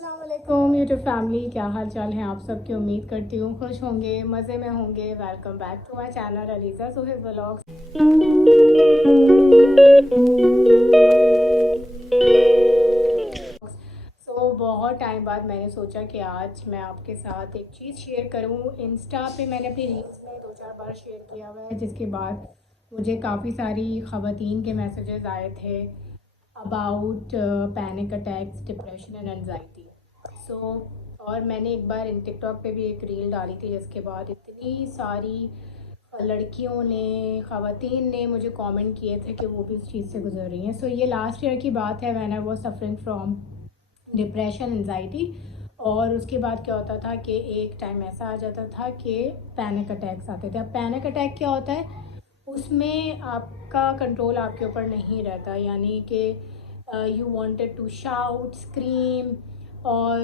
अस्सलामुअलैकुम YouTube family, क्या हाल चाल है आप सबकी। उम्मीद करती हूँ खुश होंगे, मज़े में होंगे। Welcome back to my channel Aliza Suhaib vlogs. बहुत टाइम बाद मैंने सोचा कि आज मैं आपके साथ एक चीज़ शेयर करूँ। इंस्टा पे मैंने अपनी रील्स में 2-4 बार शेयर किया हुआ है, जिसके बाद मुझे काफ़ी सारी ख़वातीन के मैसेजेस आए थे about panic attacks, depression and anxiety. So और मैंने एक बार इन टिकटॉक पे भी एक रील डाली थी, जिसके बाद इतनी सारी लड़कियों ने, ख़वातीन ने मुझे कमेंट किए थे कि वो भी इस चीज़ से गुजर रही हैं। सो ये लास्ट ईयर की बात है, when I was suffering from depression, anxiety. और उसके बाद क्या होता था कि एक टाइम ऐसा आ जाता था कि पैनिक अटैक्स आते थे। अब पैनिक अटैक क्या होता है, उसमें आपका कंट्रोल आपके ऊपर नहीं रहता, यानी कि you wanted to shout, scream, और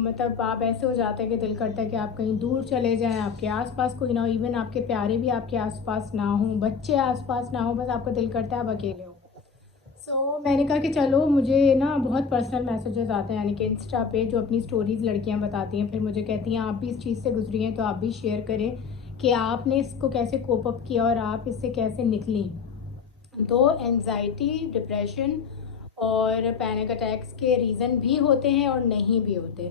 मतलब आप ऐसे हो जाते हैं कि दिल करता है कि आप कहीं दूर चले जाएं, आपके आसपास कोई ना हो, इवन आपके प्यारे भी आपके आसपास ना हो, बच्चे आसपास ना हो, बस आपका दिल करता है आप अकेले हो। मैंने कहा कि चलो, मुझे ना बहुत पर्सनल मैसेजेस आते हैं, यानी कि इंस्टा पे जो अपनी स्टोरीज़ लड़कियां बताती हैं, फिर मुझे कहती हैं आप भी इस चीज़ से गुजरी हैं तो आप भी शेयर करें कि आपने इसको कैसे कोप अप किया और आप इससे कैसे निकली। तो एंजाइटी, डिप्रेशन और पैनिक अटैक्स के रीज़न भी होते हैं और नहीं भी होते।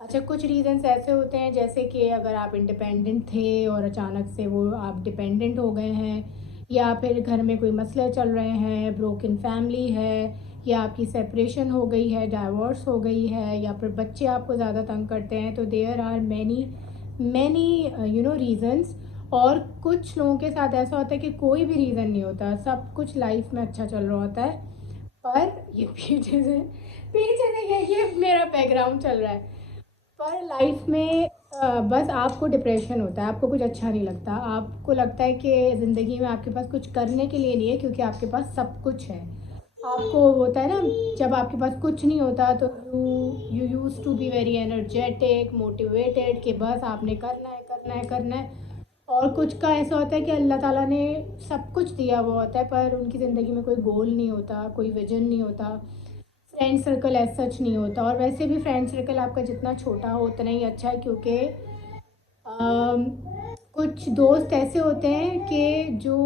अच्छा, कुछ रीज़न्स ऐसे होते हैं जैसे कि अगर आप इंडिपेंडेंट थे और अचानक से वो आप डिपेंडेंट हो गए हैं, या फिर घर में कोई मसले चल रहे हैं, ब्रोकन फैमिली है, या आपकी सेपरेशन हो गई है, डाइवोर्स हो गई है, या फिर बच्चे आपको ज़्यादा तंग करते हैं। तो there are many many reasons. और कुछ लोगों के साथ ऐसा होता है कि कोई भी रीज़न नहीं होता, सब कुछ लाइफ में अच्छा चल रहा होता है, पर ये पीछे से ये मेरा बैकग्राउंड चल रहा है, पर लाइफ में बस आपको डिप्रेशन होता है, आपको कुछ अच्छा नहीं लगता, आपको लगता है कि ज़िंदगी में आपके पास कुछ करने के लिए नहीं है, क्योंकि आपके पास सब कुछ है। आपको होता है ना, जब आपके पास कुछ नहीं होता तो you use to be very energetic, motivated, कि बस आपने करना है, करना है, करना है। और कुछ का ऐसा होता है कि अल्लाह ताला ने सब कुछ दिया हुआ होता है, पर उनकी ज़िंदगी में कोई गोल नहीं होता, कोई विजन नहीं होता, फ्रेंड सर्कल एज सच नहीं होता। और वैसे भी फ्रेंड सर्कल आपका जितना छोटा हो उतना ही अच्छा है, क्योंकि कुछ दोस्त ऐसे होते हैं कि जो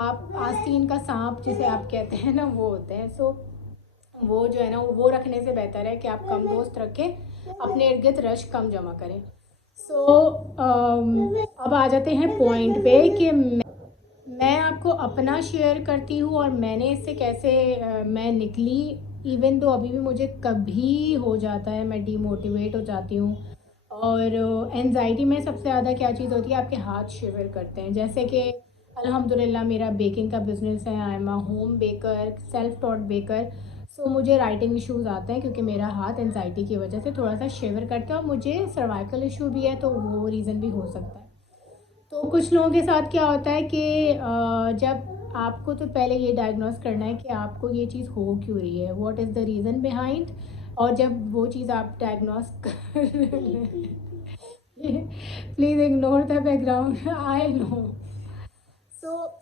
आप आस्तीन का सांप जिसे आप कहते हैं ना, वो होते हैं। वो जो है ना, वो रखने से बेहतर है कि आप कम दोस्त रखें, अपने इर्द गिर्द रश कम जमा करें। अब आ जाते हैं पॉइंट पे कि मैं आपको अपना शेयर करती हूँ और मैंने इससे कैसे मैं निकली। इवन तो अभी भी मुझे कभी हो जाता है, मैं डीमोटिवेट हो जाती हूँ। और एनजाइटी में सबसे ज़्यादा क्या चीज़ होती है, आपके हाथ शिवर करते हैं। जैसे कि अल्हम्दुलिल्लाह मेरा बेकिंग का बिज़नेस है, I am a home baker, self taught baker. So मुझे राइटिंग इश्यूज़ आते हैं, क्योंकि मेरा हाथ एनजाइटी की वजह से थोड़ा सा शिवर करता है, और मुझे सर्वाइकल इशू भी है, तो वो रीज़न भी हो सकता है। तो कुछ लोगों के साथ क्या होता है कि जब आपको तो पहले ये डायग्नोस करना है कि आपको ये चीज़ हो क्यों रही है, what is the reason behind. और जब वो चीज़ आप डायग्नोस कर please ignore the background, I know.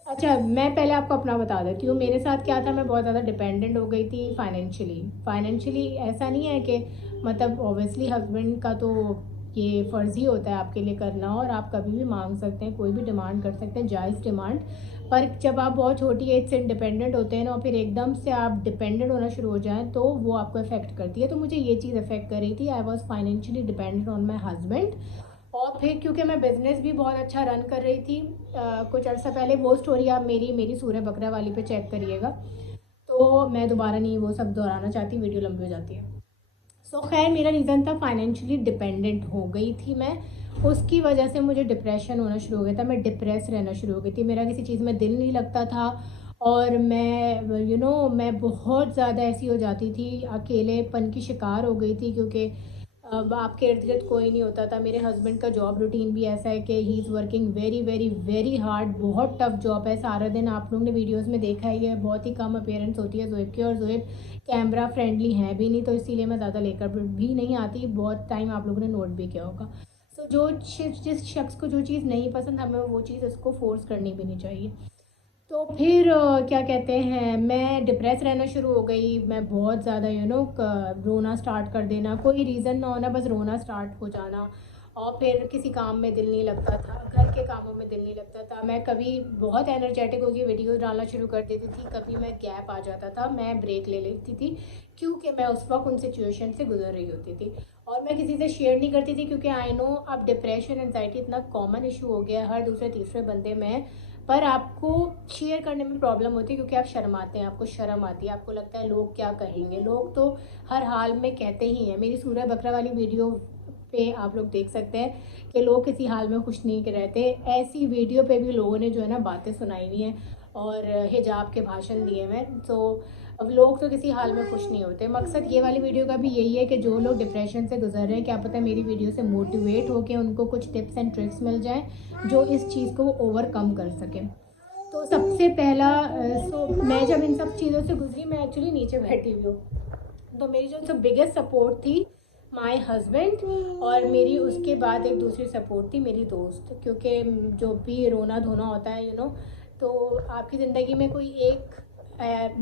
अच्छा, मैं पहले आपको अपना बता देती हूँ मेरे साथ क्या था। मैं बहुत ज़्यादा डिपेंडेंट हो गई थी फाइनेंशियली। ऐसा नहीं है कि मतलब ऑब्वियसली हस्बैंड का तो ये फ़र्ज़ ही होता है आपके लिए करना, और आप कभी भी मांग सकते हैं, कोई भी डिमांड कर सकते हैं, जायज़ डिमांड। पर जब आप बहुत छोटी एज से इंडिपेंडेंट होते हैं ना, और फिर एकदम से आप डिपेंडेंट होना शुरू हो जाएं, तो वो आपको अफेक्ट करती है। तो मुझे ये चीज़ अफेक्ट कर रही थी, I was financially dependent on my husband. और फिर क्योंकि मैं बिज़नेस भी बहुत अच्छा रन कर रही थी कुछ अर्सा पहले, वो स्टोरी आप मेरी सूरह बकरा वाली पे चेक करिएगा, तो मैं दोबारा नहीं वो सब दोहराना चाहती, वीडियो लंबी हो जाती है। खैर, मेरा रीज़न था फाइनेंशियली डिपेंडेंट हो गई थी मैं, उसकी वजह से मुझे डिप्रेशन होना शुरू हो गया था, मैं डिप्रेस रहना शुरू हो गई थी, मेरा किसी चीज़ में दिल नहीं लगता था। और मैं मैं बहुत ज़्यादा ऐसी हो जाती थी, अकेलेपन की शिकार हो गई थी, क्योंकि अब आपके इर्द गिर्द कोई नहीं होता था। मेरे हस्बैंड का जॉब रूटीन भी ऐसा है कि he is working very very very hard, बहुत टफ जॉब है। सारा दिन आप लोग ने वीडियोस में देखा ही है, बहुत ही कम अपीयरेंस होती है ज़ोएब की, और ज़ोएब कैमरा फ्रेंडली है भी नहीं, तो इसीलिए मैं ज़्यादा लेकर भी नहीं आती, बहुत टाइम आप लोगों ने नोट भी किया होगा। जिस शख्स को जो चीज़ नहीं पसंद, हमें वो चीज़ उसको फोर्स करनी भी नहीं चाहिए। तो फिर क्या कहते हैं, मैं डिप्रेस रहना शुरू हो गई। मैं बहुत ज़्यादा रोना स्टार्ट कर देना, कोई रीज़न ना होना, बस रोना स्टार्ट हो जाना। और फिर किसी काम में दिल नहीं लगता था, घर के कामों में दिल नहीं लगता था। मैं कभी बहुत एनर्जेटिक होकर वीडियो डालना शुरू कर देती थी, कभी मैं गैप आ जाता था, मैं ब्रेक ले लेती थी, क्योंकि मैं उस वक्त उन सिचुएशन से गुजर रही होती थी। और मैं किसी से शेयर नहीं करती थी, क्योंकि आई नो अब डिप्रेशन एंजाइटी इतना कॉमन इशू हो गया है, हर दूसरे तीसरे बंदे में। पर आपको शेयर करने में प्रॉब्लम होती है, क्योंकि आप शर्माते हैं, आपको शर्म आती है, आपको लगता है लोग क्या कहेंगे। लोग तो हर हाल में कहते ही हैं। मेरी सूरह बकरा वाली वीडियो पे आप लोग देख सकते हैं कि लोग किसी हाल में खुश नहीं रहते। ऐसी वीडियो पे भी लोगों ने जो है ना बातें सुनाई हुई हैं और हिजाब के भाषण दिए हुए हैं। तो अब लोग तो किसी हाल में खुश नहीं होते। मकसद ये वाली वीडियो का भी यही है कि जो लोग डिप्रेशन से गुजर रहे हैं, क्या पता मेरी वीडियो से मोटिवेट होकर उनको कुछ टिप्स एंड ट्रिक्स मिल जाएं जो इस चीज़ को वो ओवरकम कर सकें। तो सबसे पहला मैं जब इन सब चीज़ों से गुजरी, मैं एक्चुअली नीचे बैठी हुई हूँ। तो मेरी जो बिगेस्ट सपोर्ट थी माय हस्बैंड, और मेरी उसके बाद एक दूसरी सपोर्ट थी मेरी दोस्त। क्योंकि जो भी रोना धोना होता है तो आपकी ज़िंदगी में कोई एक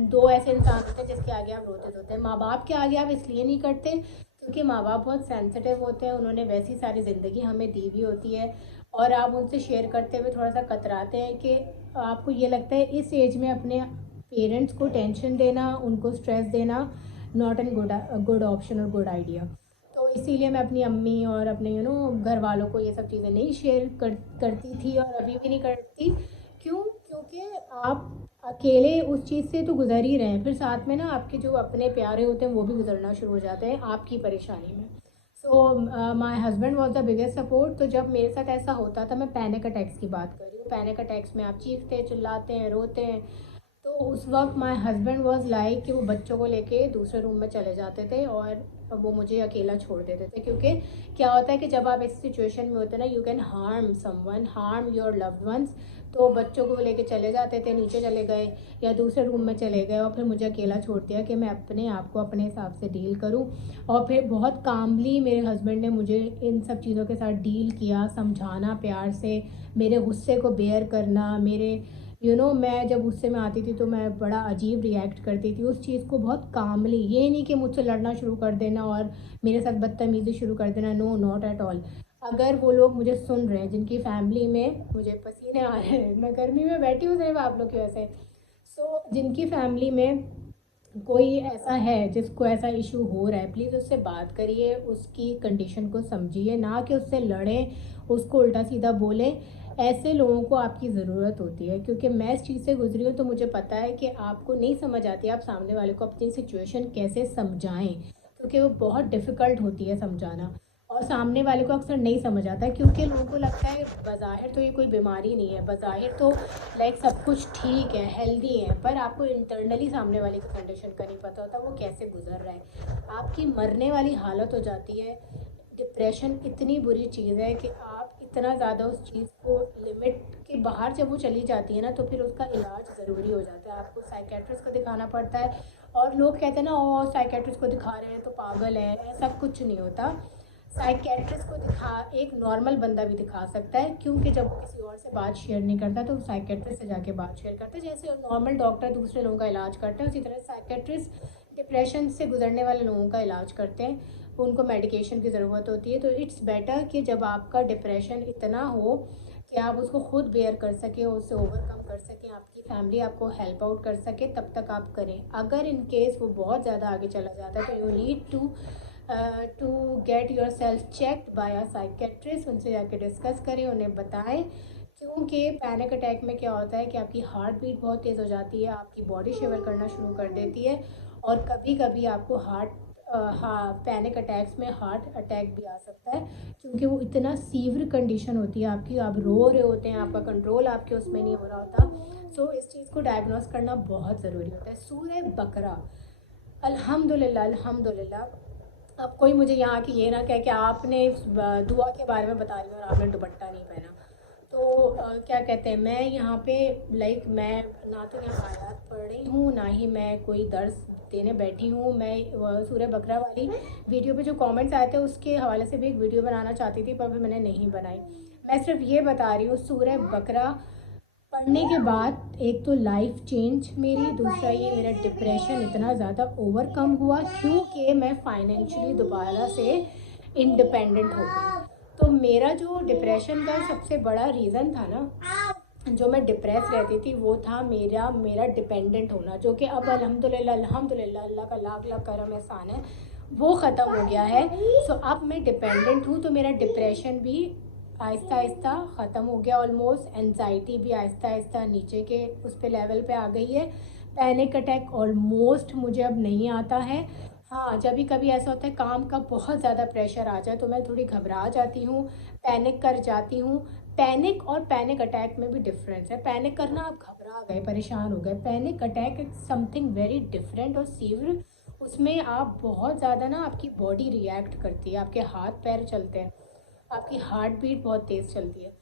दो ऐसे इंसान होते हैं जिसके आगे आप रोते धोते हैं। माँ बाप के आगे आप इसलिए नहीं करते क्योंकि माँ बाप बहुत सेंसिटिव होते हैं, उन्होंने वैसी सारी ज़िंदगी हमें दी हुई होती है, और आप उनसे शेयर करते हुए थोड़ा सा कतराते हैं कि आपको ये लगता है इस एज में अपने पेरेंट्स को टेंशन देना, उनको स्ट्रेस देना नॉट एन गुड ऑप्शन और गुड आइडिया। तो इसीलिए मैं अपनी अम्मी और अपने घर वालों को ये सब चीज़ें नहीं शेयर करती थी, और अभी भी नहीं करती। क्यों? क्योंकि आप अकेले उस चीज़ से तो गुजर ही रहे हैं, फिर साथ में ना आपके जो अपने प्यारे होते हैं वो भी गुजरना शुरू हो जाते हैं आपकी परेशानी में। So my husband was the biggest support. तो जब मेरे साथ ऐसा होता था, मैं पैनिक अटैक्स की बात कर रही हूँ, पैनिक अटैक्स में आप चीखते चिल्लाते हैं, रोते हैं। तो उस वक्त माई हस्बैंड वॉज लाइक कि वो बच्चों को लेके दूसरे रूम में चले जाते थे और वो मुझे अकेला छोड़ देते थे। क्योंकि क्या होता है कि जब आप इस सिचुएशन में होते हैं ना, you can harm someone, harm your loved ones. तो बच्चों को लेके चले जाते थे, नीचे चले गए या दूसरे रूम में चले गए, और फिर मुझे अकेला छोड़ दिया कि मैं अपने आप को अपने हिसाब से डील करूं। और फिर बहुत कामली मेरे हस्बैंड ने मुझे इन सब चीज़ों के साथ डील किया, समझाना प्यार से, मेरे गुस्से को बेयर करना। मेरे मैं जब गुस्से में आती थी तो मैं बड़ा अजीब रिएक्ट करती थी उस चीज़ को, बहुत कामली। ये नहीं कि मुझसे लड़ना शुरू कर देना और मेरे साथ बदतमीज़ी शुरू कर देना, नो, नॉट एट ऑल। अगर वो लोग मुझे सुन रहे हैं जिनकी फैमिली में, मुझे पसीने आ रहे हैं, मैं गर्मी में बैठी हूँ सिर्फ आप लोग की वजह से। सो जिनकी फैमिली में कोई ऐसा है जिसको ऐसा इशू हो रहा है, प्लीज़ उससे बात करिए, उसकी कंडीशन को समझिए, ना कि उससे लड़ें, उसको उल्टा सीधा बोलें। ऐसे लोगों को आपकी ज़रूरत होती है, क्योंकि मैं इस चीज़ से गुजरी हूँ तो मुझे पता है कि आपको नहीं समझ आती आप सामने वाले को अपनी सिचुएशन कैसे समझाएं, क्योंकि वो बहुत डिफ़िकल्ट होती है समझाना। और सामने वाले को अक्सर नहीं समझ आता है, क्योंकि लोगों को लगता है बज़ाहिर तो ये कोई बीमारी नहीं है, बज़ाहिर तो लाइक सब कुछ ठीक है, हेल्दी है, पर आपको इंटरनली सामने वाले की कंडीशन का नहीं पता होता, वो कैसे गुजर रहा है। आपकी मरने वाली हालत हो जाती है। डिप्रेशन इतनी बुरी चीज़ है कि आप इतना ज़्यादा उस चीज़ को लिमिट के बाहर जब वो चली जाती है ना, तो फिर उसका इलाज ज़रूरी हो जाता है, आपको साइकेट्रिस्ट को दिखाना पड़ता है। और लोग कहते हैं ना, ओ साइकेट्रिस्ट को दिखा रहे हैं तो पागल है, ऐसा कुछ नहीं होता। साइकेट्रिस्ट को एक नॉर्मल बंदा भी दिखा सकता है, क्योंकि जब वो किसी और से बात शेयर नहीं करता तो साइकेट्रिस्ट से जाके बात शेयर करता है। जैसे नॉर्मल डॉक्टर दूसरे लोगों का इलाज करते हैं, उसी तरह साइकेट्रिस्ट डिप्रेशन से गुजरने वाले लोगों का इलाज करते हैं, उनको मेडिकेशन की ज़रूरत होती है। तो इट्स बेटर कि जब आपका डिप्रेशन इतना हो कि आप उसको खुद बेयर कर सकें, उससे ओवरकम कर सकें, आपकी फैमिली आपको हेल्प आउट कर सके, तब तक आप करें। अगर इन केस वो बहुत ज़्यादा आगे चला जाता है तो you need to get yourself checked by a psychiatrist. उनसे जाके डिस्कस करें, उन्हें बताएं। क्योंकि पैनिक अटैक में क्या होता है कि आपकी हार्ट बीट बहुत तेज़ हो जाती है, आपकी बॉडी शिवर करना शुरू कर देती है, और कभी कभी आपको पैनिक अटैक्स में हार्ट अटैक भी आ सकता है, क्योंकि वो इतना सीवियर कंडीशन होती है आपकी, आप रो रहे होते हैं, आपका कंट्रोल आपके उसमें नहीं हो रहा होता। सो इस चीज़ को डायग्नोस करना बहुत ज़रूरी होता है। सूरह बकरा, अल्हम्दुलिल्लाह अल्हम्दुलिल्लाह। अब कोई मुझे यहाँ की ये ना कहे कि आपने दुआ के बारे में बता रही हो और आपने दुपट्टा नहीं पहना। तो क्या कहते हैं, मैं यहाँ पे लाइक मैं ना तो यहाँ आयत पढ़ रही हूँ, ना ही मैं कोई दर्स देने बैठी हूँ। मैं सूरह बकरा वाली वीडियो पे जो कमेंट्स आए थे उसके हवाले से भी एक वीडियो बनाना चाहती थी, पर फिर मैंने नहीं बनाई। मैं सिर्फ ये बता रही हूँ, सूरह बकरा पढ़ने के बाद एक तो लाइफ चेंज मेरी, दूसरा ये मेरा डिप्रेशन इतना ज़्यादा ओवरकम हुआ क्योंकि मैं फाइनेंशियली दोबारा से इंडिपेंडेंट हो गई। तो मेरा जो डिप्रेशन का सबसे बड़ा रीज़न था ना, जो मैं डिप्रेस रहती थी, वो था मेरा मेरा डिपेंडेंट होना, जो कि अब अल्हम्दुलिल्लाह अल्हम्दुलिल्लाह अल्लाह का लाख लाख करम एहसान है, वो ख़त्म हो गया है। सो अब मैं डिपेंडेंट हूँ, तो मेरा डिप्रेशन भी आहिस्ता आहिस्ता ख़त्म हो गया ऑलमोस्ट। एनजाइटी भी आहिस्ता आहिस्ता नीचे के उस पे लेवल पे आ गई है। पैनिक अटैक ऑलमोस्ट मुझे अब नहीं आता है। हाँ, जब भी कभी ऐसा होता है काम का बहुत ज़्यादा प्रेशर आ जाए तो मैं थोड़ी घबरा जाती हूँ, पैनिक कर जाती हूँ। पैनिक और पैनिक अटैक में भी डिफरेंस है। पैनिक करना, आप घबरा गए, परेशान हो गए। Panic attack is something very different और सीवियर। उसमें आप बहुत ज़्यादा ना, आपकी बॉडी रिएक्ट करती है, आपके हाथ पैर चलते हैं, आपकी हार्ट बीट बहुत तेज़ चलती है।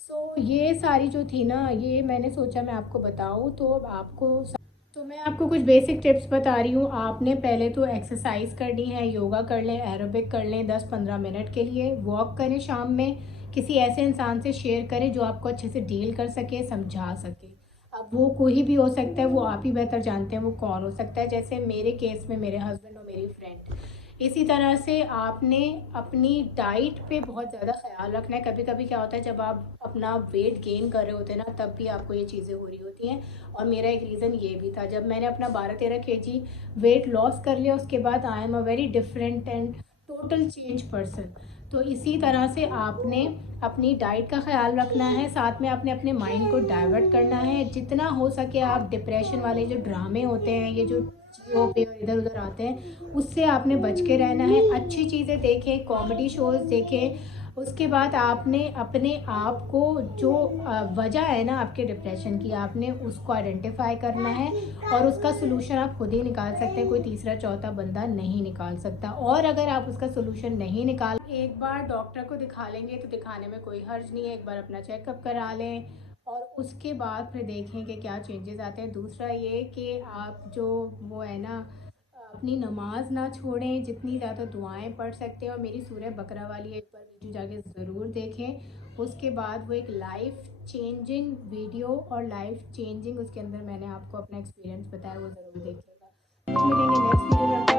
सो ये सारी जो थी ना, ये मैंने सोचा मैं आपको बताऊँ। तो मैं आपको कुछ बेसिक टिप्स बता रही हूँ। आपने पहले तो एक्सरसाइज करनी है, योगा कर लें, एरोबिक कर लें 10-15 मिनट के लिए, वॉक करें शाम में, किसी ऐसे इंसान से शेयर करें जो आपको अच्छे से डील कर सके, समझा सके। अब वो कोई भी हो सकता है, वो आप ही बेहतर जानते हैं वो कौन हो सकता है। जैसे मेरे केस में मेरे हस्बैंड और मेरी फ्रेंड। इसी तरह से आपने अपनी डाइट पे बहुत ज़्यादा ख्याल रखना है। कभी कभी क्या होता है, जब आप अपना वेट गेन कर रहे होते हैं ना, तब भी आपको ये चीज़ें हो रही होती हैं। और मेरा एक रीज़न ये भी था, जब मैंने अपना 12-13 kg वेट लॉस कर लिया, उसके बाद आई am a very different and total change person. तो इसी तरह से आपने अपनी डाइट का ख्याल रखना है, साथ में आपने अपने माइंड को डाइवर्ट करना है। जितना हो सके आप डिप्रेशन वाले जो ड्रामे होते हैं, ये जो जियो पे और इधर उधर आते हैं, उससे आपने बच के रहना है। अच्छी चीज़ें देखें, कॉमेडी शोज़ देखें। उसके बाद आपने अपने आप को, जो वजह है ना आपके डिप्रेशन की, आपने उसको आइडेंटिफाई करना है और उसका सोल्यूशन आप खुद ही निकाल सकते हैं। कोई तीसरा चौथा बंदा नहीं निकाल सकता। और अगर आप उसका सोल्यूशन नहीं निकाल, एक बार डॉक्टर को दिखा लेंगे तो दिखाने में कोई हर्ज नहीं है। एक बार अपना चेकअप करा लें और उसके बाद फिर देखें कि क्या चेंजेस आते हैं। दूसरा ये कि आप जो वो है ना, अपनी नमाज ना छोड़ें, जितनी ज़्यादा दुआएं पढ़ सकते हैं। और मेरी सूरह बकरा वाली एक बार वीडियो जाके ज़रूर देखें। उसके बाद वो एक लाइफ चेंजिंग वीडियो और लाइफ चेंजिंग, उसके अंदर मैंने आपको अपना एक्सपीरियंस बताया, वो ज़रूर देखिएगा। फिर मिलेंगे नेक्स्ट वीडियो में।